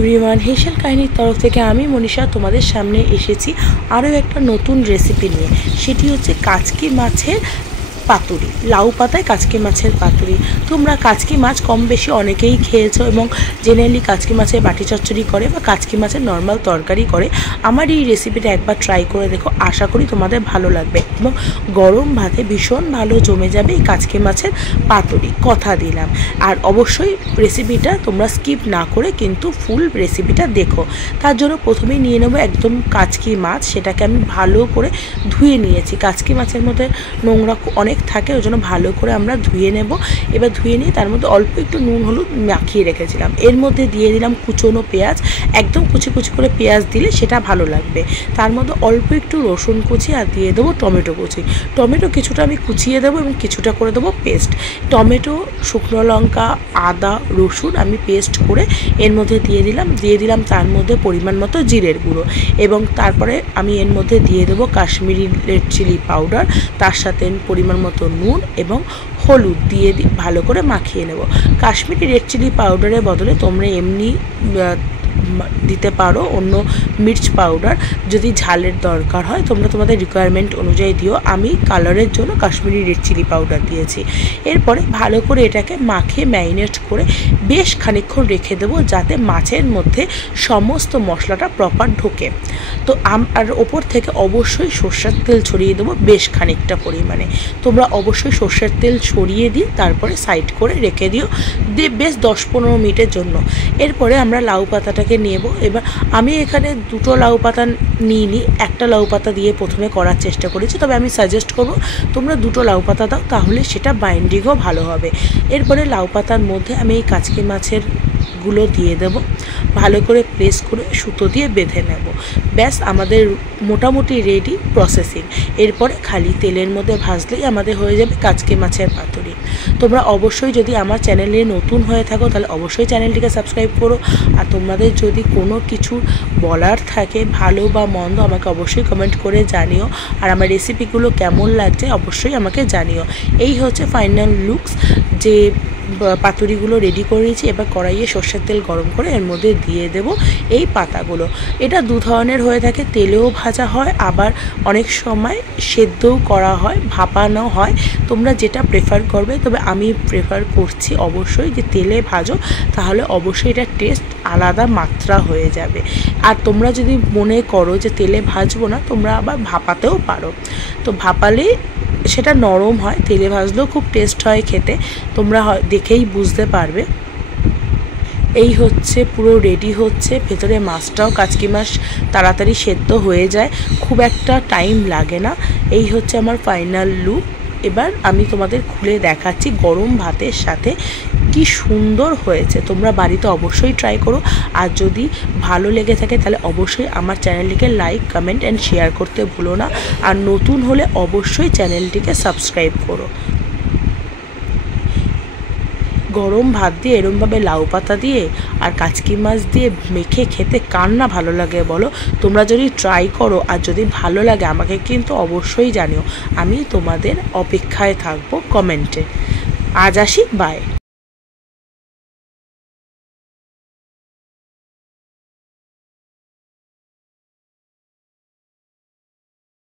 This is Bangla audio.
এভরিওয়ান, হেসেল কাহিনীর তরফ থেকে আমি মনীষা তোমাদের সামনে এসেছি আরও একটা নতুন রেসিপি নিয়ে। সেটি হচ্ছে কাচকি মাছের পাতুরি, লাউ পাতায় কাচকি মাছের পাতুরি। তোমরা কাচকি মাছ কম বেশি অনেকেই খেয়েছো এবং জেনারেলি কাচকি মাছের বাটি চচ্চড়ি করে বা কাচকি মাছের নর্মাল তরকারি করে। আমার এই রেসিপিটা একবার ট্রাই করে দেখো, আশা করি তোমাদের ভালো লাগবে এবং গরম ভাতে ভীষণ ভালো জমে যাবে এই কাচকি মাছের পাতুরি, কথা দিলাম। আর অবশ্যই রেসিপিটা তোমরা স্কিপ না করে কিন্তু ফুল রেসিপিটা দেখো। তার জন্য প্রথমেই নিয়ে নেবো একদম কাচকি মাছ, সেটাকে আমি ভালো করে ধুয়ে নিয়েছি। কাচকি মাছের মধ্যে নোংরা অনেক থাকে, ওই জন্য ভালো করে আমরা ধুয়ে নেব। এবার ধুয়ে নিয়ে তার মধ্যে অল্প একটু নুন হলুদ মাখিয়ে রেখেছিলাম। এর মধ্যে দিয়ে দিলাম কুচনো পেঁয়াজ, একদম কুচি কুচি করে পেঁয়াজ দিলে সেটা ভালো লাগবে। তার মধ্যে অল্প একটু রসুন কুচি আর দিয়ে দেবো টমেটো কুচি। টমেটো কিছুটা আমি কুচিয়ে দেবো এবং কিছুটা করে দেবো পেস্ট। টমেটো, শুকনো লঙ্কা, আদা, রসুন আমি পেস্ট করে এর মধ্যে দিয়ে দিলাম তার মধ্যে পরিমাণ মতো জিরের গুঁড়ো এবং তারপরে আমি এর মধ্যে দিয়ে দেবো কাশ্মীরি রেড চিলি পাউডার, তার সাথে পরিমাণ মতো নুন এবং হলুদ দিয়ে ভালো করে মাখিয়ে নেব। কাশ্মীরি রেড চিলি পাউডারের বদলে তোমরা এমনি দিতে পারো অন্য মির্চ পাউডার, যদি ঝালের দরকার হয় তোমরা তোমাদের রিকোয়ারমেন্ট অনুযায়ী দিও। আমি কালারের জন্য কাশ্মীরি রেড চিলি পাউডার দিয়েছি। এরপরে ভালো করে এটাকে মাখিয়ে ম্যারিনেট করে বেশ খানিকক্ষণ রেখে দেবো, যাতে মাছের মধ্যে সমস্ত মশলাটা প্রপার ঢোকে। তো আর ওপর থেকে অবশ্যই সর্ষের তেল ছড়িয়ে দেবো বেশ খানিকটা পরিমাণে। তোমরা অবশ্যই সর্ষের তেল ছড়িয়ে দিয়ে তারপরে সাইড করে রেখে দিও বেশ 10-15 মিনিটের জন্য। এরপরে আমরা লাউ পাতাটাকে নেব। এবার আমি এখানে দুটো লাউ পাতা নিইনি, একটা লাউ পাতা দিয়ে প্রথমে করার চেষ্টা করেছি, তবে আমি সাজেস্ট করব তোমরা দুটো লাউ পাতা দাও, তাহলে সেটা বাইন্ডিংও ভালো হবে। এরপরে লাউ পাতার মধ্যে আমি এই কাচকি মাছের গুলো দিয়ে দেব, ভালো করে প্রেস করে সুতো দিয়ে বেঁধে নেব। ব্যাস আমাদের মোটামুটি রেডি প্রসেসিং। এরপরে খালি তেলের মধ্যে ভাজলেই আমাদের হয়ে যাবে কাচকি মাছের পাতুরি। তোমরা অবশ্যই যদি আমার চ্যানেলে নতুন হয়ে থাকো তাহলে অবশ্যই চ্যানেলটিকে সাবস্ক্রাইব করো। আর তোমাদের যদি কোনো কিছু বলার থাকে ভালো বা মন্দ আমাকে অবশ্যই কমেন্ট করে জানিও। আর আমার রেসিপিগুলো কেমন লাগছে অবশ্যই আমাকে জানিও। এই হচ্ছে ফাইনাল লুকস, যে পাতুরিগুলো রেডি করে নিয়েছি। এবার কড়াইয়ে সর্ষের তেল গরম করে এর মধ্যে দিয়ে দেব এই পাতাগুলো। এটা দু ধরনের হয়ে থাকে, তেলেও ভাজা হয় আবার অনেক সময় সেদ্ধও করা হয়, ভাপানো হয়। তোমরা যেটা প্রেফার করবে, তবে আমি প্রেফার করছি অবশ্যই যে তেলে ভাজো, তাহলে অবশ্যই এটা টেস্ট আলাদা মাত্রা হয়ে যাবে। আর তোমরা যদি মনে করো যে তেলে ভাজবো না, তোমরা আবার ভাপাতেও পারো। তো ভাপালে সেটা নরম হয়, তেলে ভাজলেও খুব টেস্ট হয় খেতে, তোমরা দেখেই বুঝতে পারবে। এই হচ্ছে পুরো রেডি হচ্ছে। ভেতরে মাছটাও কাচকি মাছ তাড়াতাড়ি সেদ্ধ হয়ে যায়, খুব একটা টাইম লাগে না। এই হচ্ছে আমার ফাইনাল লুক। এবার আমি তোমাদের খুলে দেখাচ্ছি গরম ভাতের সাথে কি সুন্দর হয়েছে। তোমরা বাড়িতে অবশ্যই ট্রাই করো। আর যদি ভালো লেগে থাকে তাহলে অবশ্যই আমার চ্যানেলটিকে লাইক, কমেন্ট অ্যান্ড শেয়ার করতে ভুলো না। আর নতুন হলে অবশ্যই চ্যানেলটিকে সাবস্ক্রাইব করো। গরম ভাত দিয়ে এরমভাবে লাউ পাতা দিয়ে আর কাচকি মাছ দিয়ে মেখে খেতে কার না ভালো লাগে বলো? তোমরা যদি ট্রাই করো আর যদি ভালো লাগে আমাকে কিন্তু অবশ্যই জানিও। আমি তোমাদের অপেক্ষায় থাকবো কমেন্টে। আজ আসি, বাই।